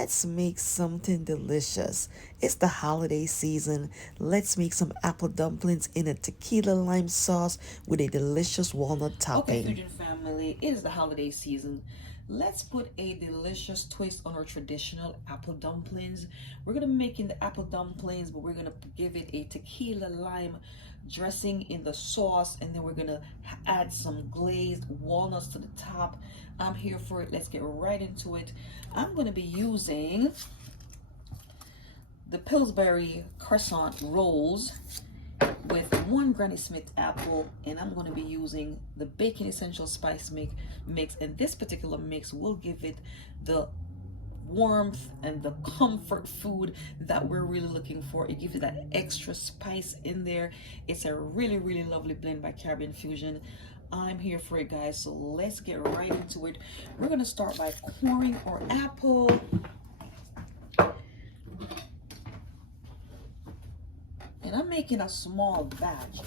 let's make something delicious. It's the holiday season. Let's make some apple dumplings in a tequila lime sauce with a delicious walnut Okay, topping. Fusion family, it is the holiday season. Let's put a delicious twist on our traditional apple dumplings. We're gonna be making the apple dumplings, but we're gonna give it a tequila lime dressing in the sauce, and then we're gonna add some glazed walnuts to the top. I'm here for it. Let's get right into it. I'm gonna be using the Pillsbury croissant rolls with one Granny Smith apple, and I'm going to be using the Baking Essential Spice mix, and this particular mix will give it the warmth and the comfort food that we're really looking for. It gives it that extra spice in there. It's a really lovely blend by Caribbean Fusion. I'm here for it, guys, so let's get right into it. We're going to start by coring our apple. And I'm making a small batch,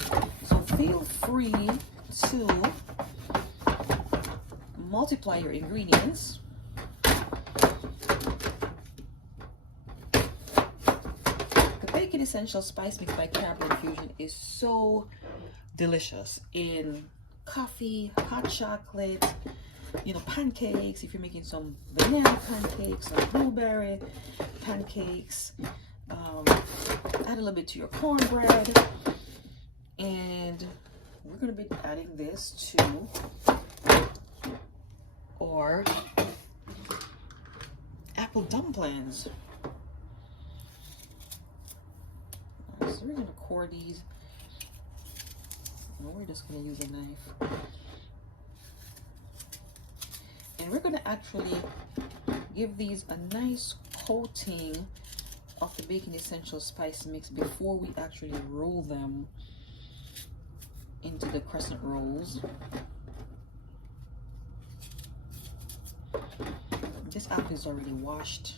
so feel free to multiply your ingredients. The Bacon Essential Spice Mix by Caribbean Fusion is so delicious in coffee, hot chocolate, pancakes. If you're making some banana pancakes, some blueberry pancakes, add a little bit to your cornbread, and we're going to be adding this to our apple dumplings. So we're going to core these. No, we're just going to use a knife. And we're going to actually give these a nice coating of the Baking Essential Spice Mix before we actually roll them into the crescent rolls. This apple is already washed.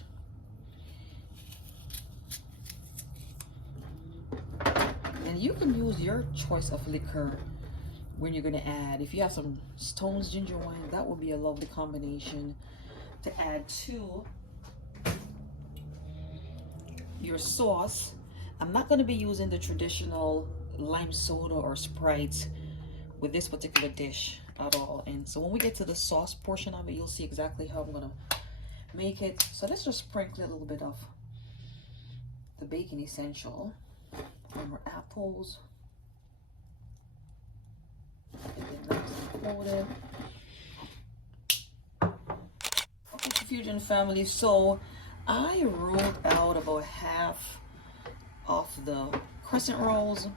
And you can use your choice of liquor when you're going to add. If you have some Stone's ginger wine, that would be a lovely combination to add to your sauce. I'm not going to be using the traditional lime soda or Sprite with this particular dish at all. And so when we get to the sauce portion of it, you'll see exactly how I'm going to make it. So let's just sprinkle a little bit of the Baking Essential on our apples. Get nice and coated. Okay, Fusion family, so I rolled out about half of the crescent rolls,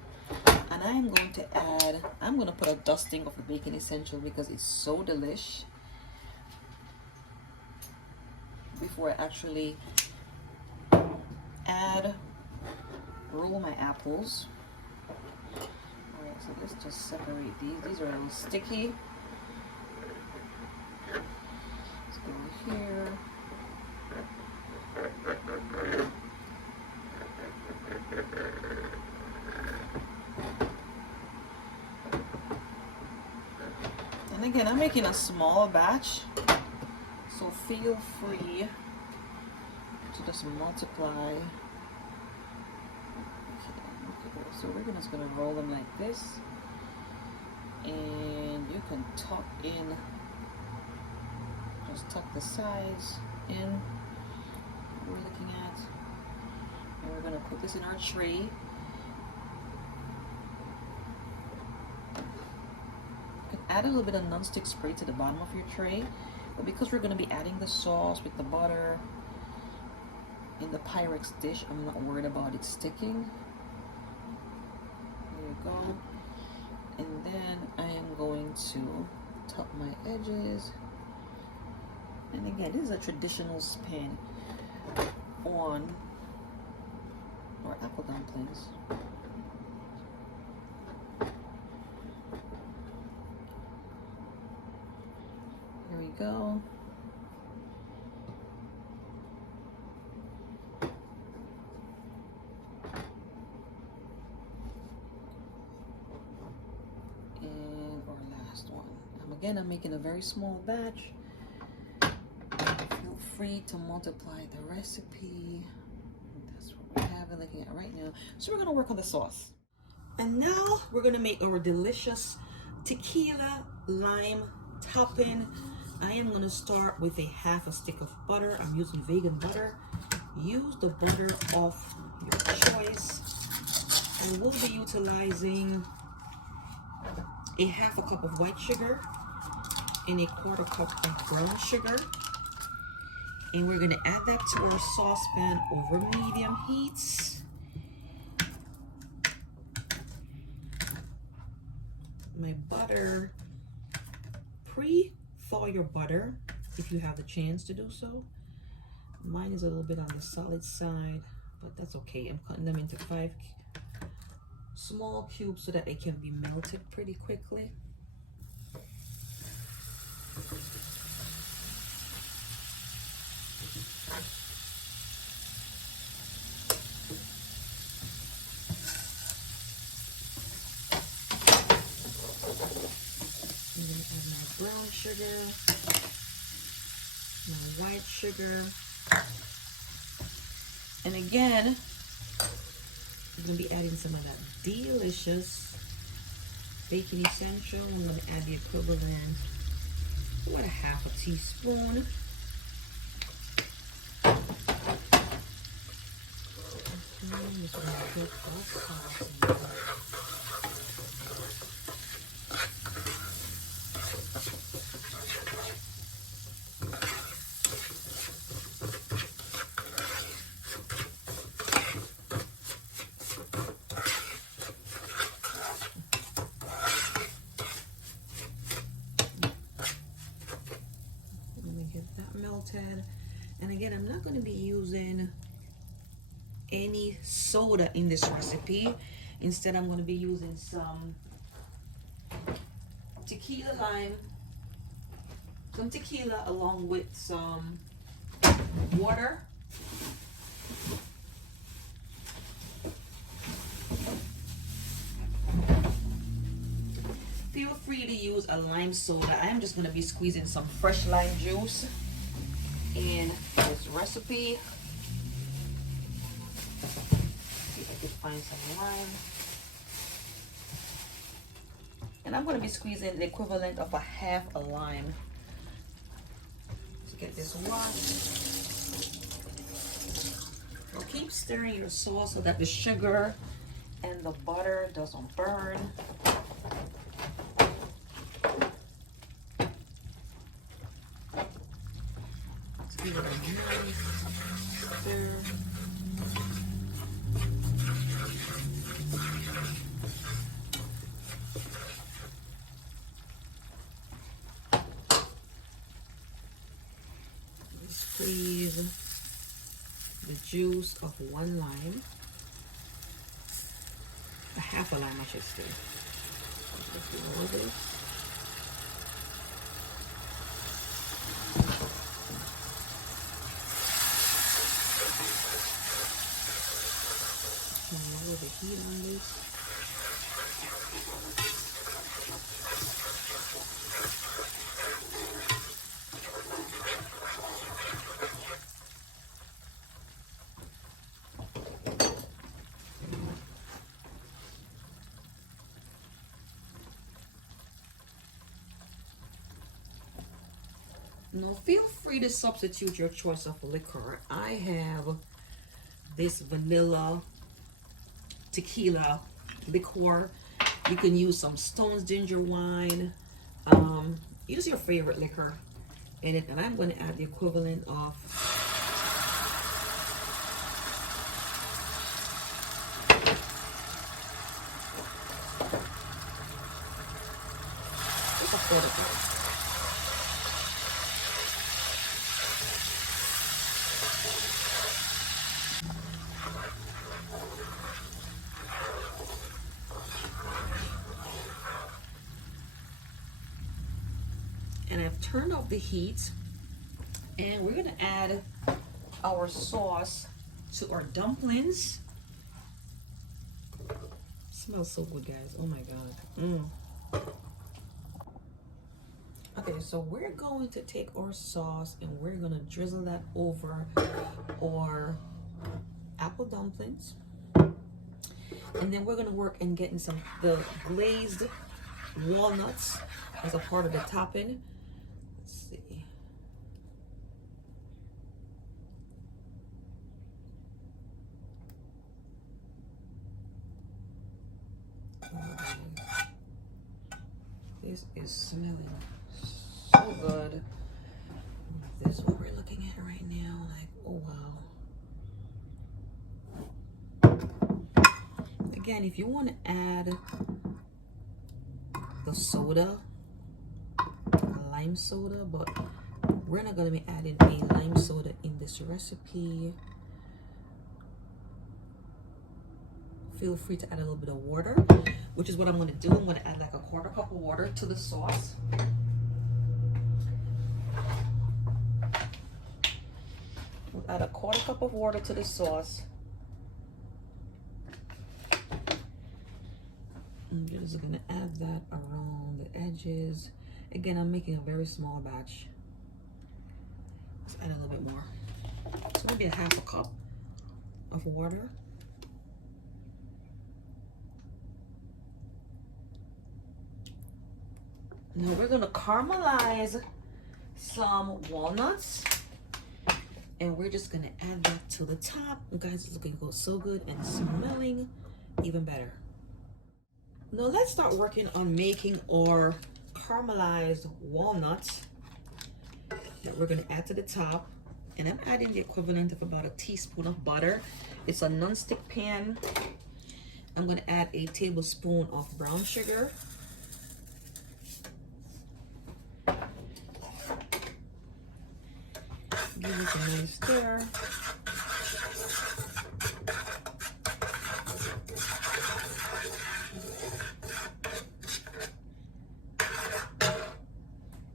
and I'm going to put a dusting of the Bacon Essential because it's so delish before I actually roll my apples. Alright, so let's just separate these. These are a little sticky. Let's go here. And again, I'm making a small batch, so feel free to just multiply. So we're just going to roll them like this, and you can just tuck the sides in we're looking at, and we're going to put this in our tray. You can add a little bit of nonstick spray to the bottom of your tray, but because we're going to be adding the sauce with the butter in the Pyrex dish, I'm not worried about it sticking. There you go. And then I am going to tuck my edges. And again, this is a traditional spin on our apple dumplings. Here we go. And our last one. Again, I'm making a very small batch. Feel free to multiply the recipe. That's what we have looking at right now. So we're gonna work on the sauce. And now we're gonna make our delicious tequila lime topping. I am gonna start with a half a stick of butter. I'm using vegan butter. Use the butter of your choice. And we'll be utilizing a half a cup of white sugar and a quarter cup of brown sugar. And we're gonna add that to our saucepan over medium heat. My butter, pre-thaw your butter if you have the chance to do so. Mine is a little bit on the solid side, but that's okay. I'm cutting them into 5 small cubes so that they can be melted pretty quickly. And then add my brown sugar, my white sugar. And again, I'm going to be adding some of that delicious baking essential. I'm going to add the equivalent, what, a half a teaspoon. I'm just going to put that sauce in there. Melted. And again, I'm not going to be using any soda in this recipe. Instead, I'm going to be using some tequila lime, some tequila along with some water. Feel free to use a lime soda. I am just going to be squeezing some fresh lime juice in this recipe. See if I can find some lime. And I'm going to be squeezing the equivalent of a half a lime. Let's get this washed. So keep stirring your sauce so that the sugar and the butter doesn't burn. Give it a nice stir. Squeeze the juice of 1 lime, a half a lime, I should say. Just do all this. Lower the heat on this. Now feel free to substitute your choice of liquor. I have this vanilla tequila liqueur. You can use some Stone's ginger wine. Use your favorite liquor in it, and I'm going to add the equivalent of just a quarter cup. And I've turned off the heat, and we're gonna add our sauce to our dumplings. Smells so good, guys. Oh my god. I Okay, so we're going to take our sauce and we're gonna drizzle that over our apple dumplings. And then we're gonna work in getting the glazed walnuts as a part of the topping. Let's see. This is smelling so good. This is what we're looking at right now. Like, oh wow. Again, if you want to add the soda, lime soda, but we're not going to be adding a lime soda in this recipe. Feel free to add a little bit of water, which is what I'm going to do. I'm going to add like a 1/4 cup of water to the sauce. We'll add a 1/4 cup of water to the sauce. I'm just going to add that around the edges. Again, I'm making a very small batch. Let's add a little bit more. So maybe a 1/2 cup of water. Now we're gonna caramelize some walnuts, and we're just gonna add that to the top. You guys, it's looking so good and smelling even better. Now let's start working on making our caramelized walnuts that we're gonna add to the top. And I'm adding the equivalent of about a teaspoon of butter. It's a non-stick pan. I'm gonna add a tablespoon of brown sugar. Give it a nice stir.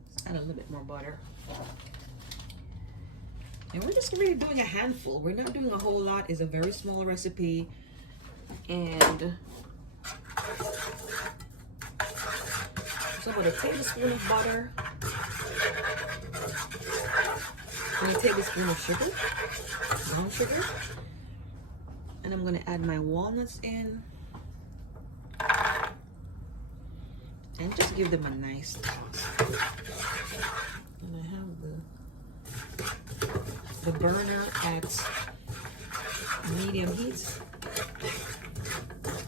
Let's add a little bit more butter. And we're just really doing a handful. We're not doing a whole lot. It's a very small recipe. And so about a tablespoon of butter. And a tablespoon of sugar, brown sugar. And I'm gonna add my walnuts in. And just give them a nice toss. And I have the burner at medium heat.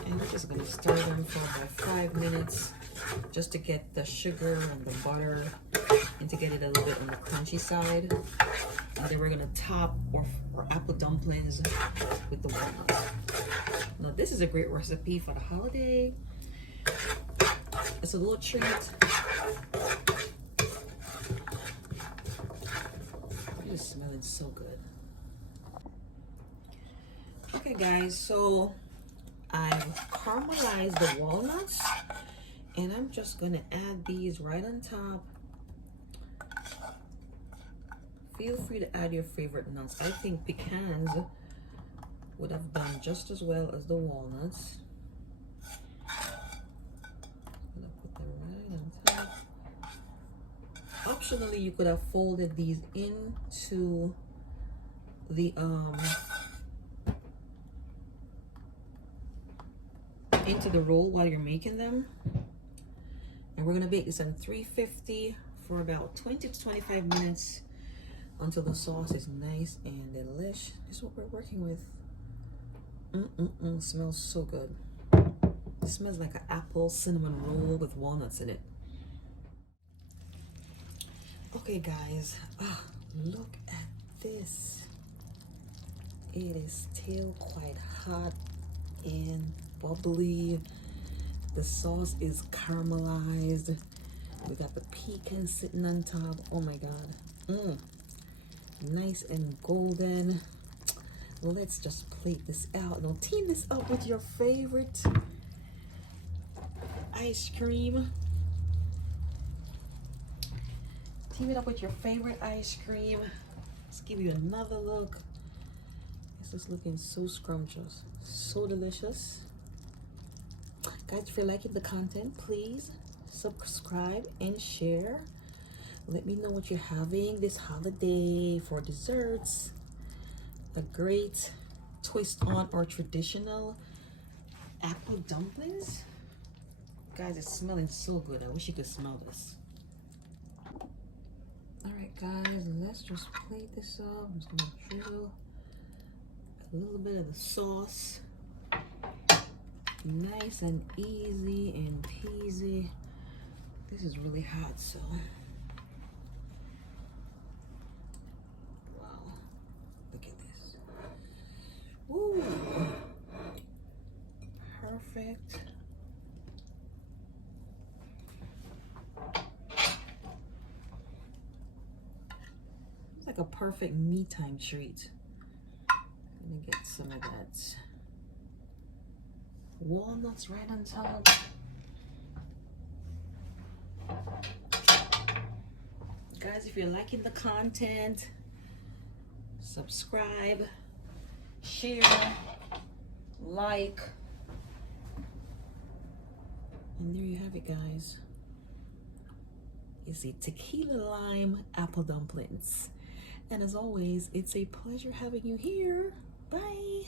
And we're just gonna stir them for about 5 minutes just to get the sugar and the butter and to get it a little bit on the crunchy side. And then we're gonna top our apple dumplings with the walnuts. Now this is a great recipe for the holiday. It's a little treat. It is smelling so good. Okay guys, so I've caramelized the walnuts and I'm just gonna add these right on top. Feel free to add your favorite nuts. I think pecans would have done just as well as the walnuts. I'm gonna put them right on top. Optionally, you could have folded these into the roll while you're making them. And we're gonna bake this on 350 for about 20 to 25 minutes until the sauce is nice and delish. This is what we're working with. Smells so good. It smells like an apple cinnamon roll with walnuts in it. Okay guys, look at this. It is still quite hot and bubbly. The sauce is caramelized. We got the pecan sitting on top. Oh my god. Nice and golden. Let's just plate this out. Now team this up with your favorite ice cream. Team it up with your favorite ice cream. Let's give you another look. This is looking so scrumptious, so delicious. Guys, if you're liking the content, please subscribe and share. Let me know what you're having this holiday for desserts. A great twist on our traditional apple dumplings. Guys, it's smelling so good. I wish you could smell this. All right, guys, let's just plate this up. I'm just gonna drizzle a little bit of the sauce. Nice and easy and peasy. This is really hot, so. Wow, look at this. Woo, perfect. It's like a perfect me time treat. Let me get some of that walnuts right on top. Guys, if you're liking the content, subscribe, share, like, and there you have it, guys. It's the tequila lime apple dumplings. And as always, it's a pleasure having you here. Bye.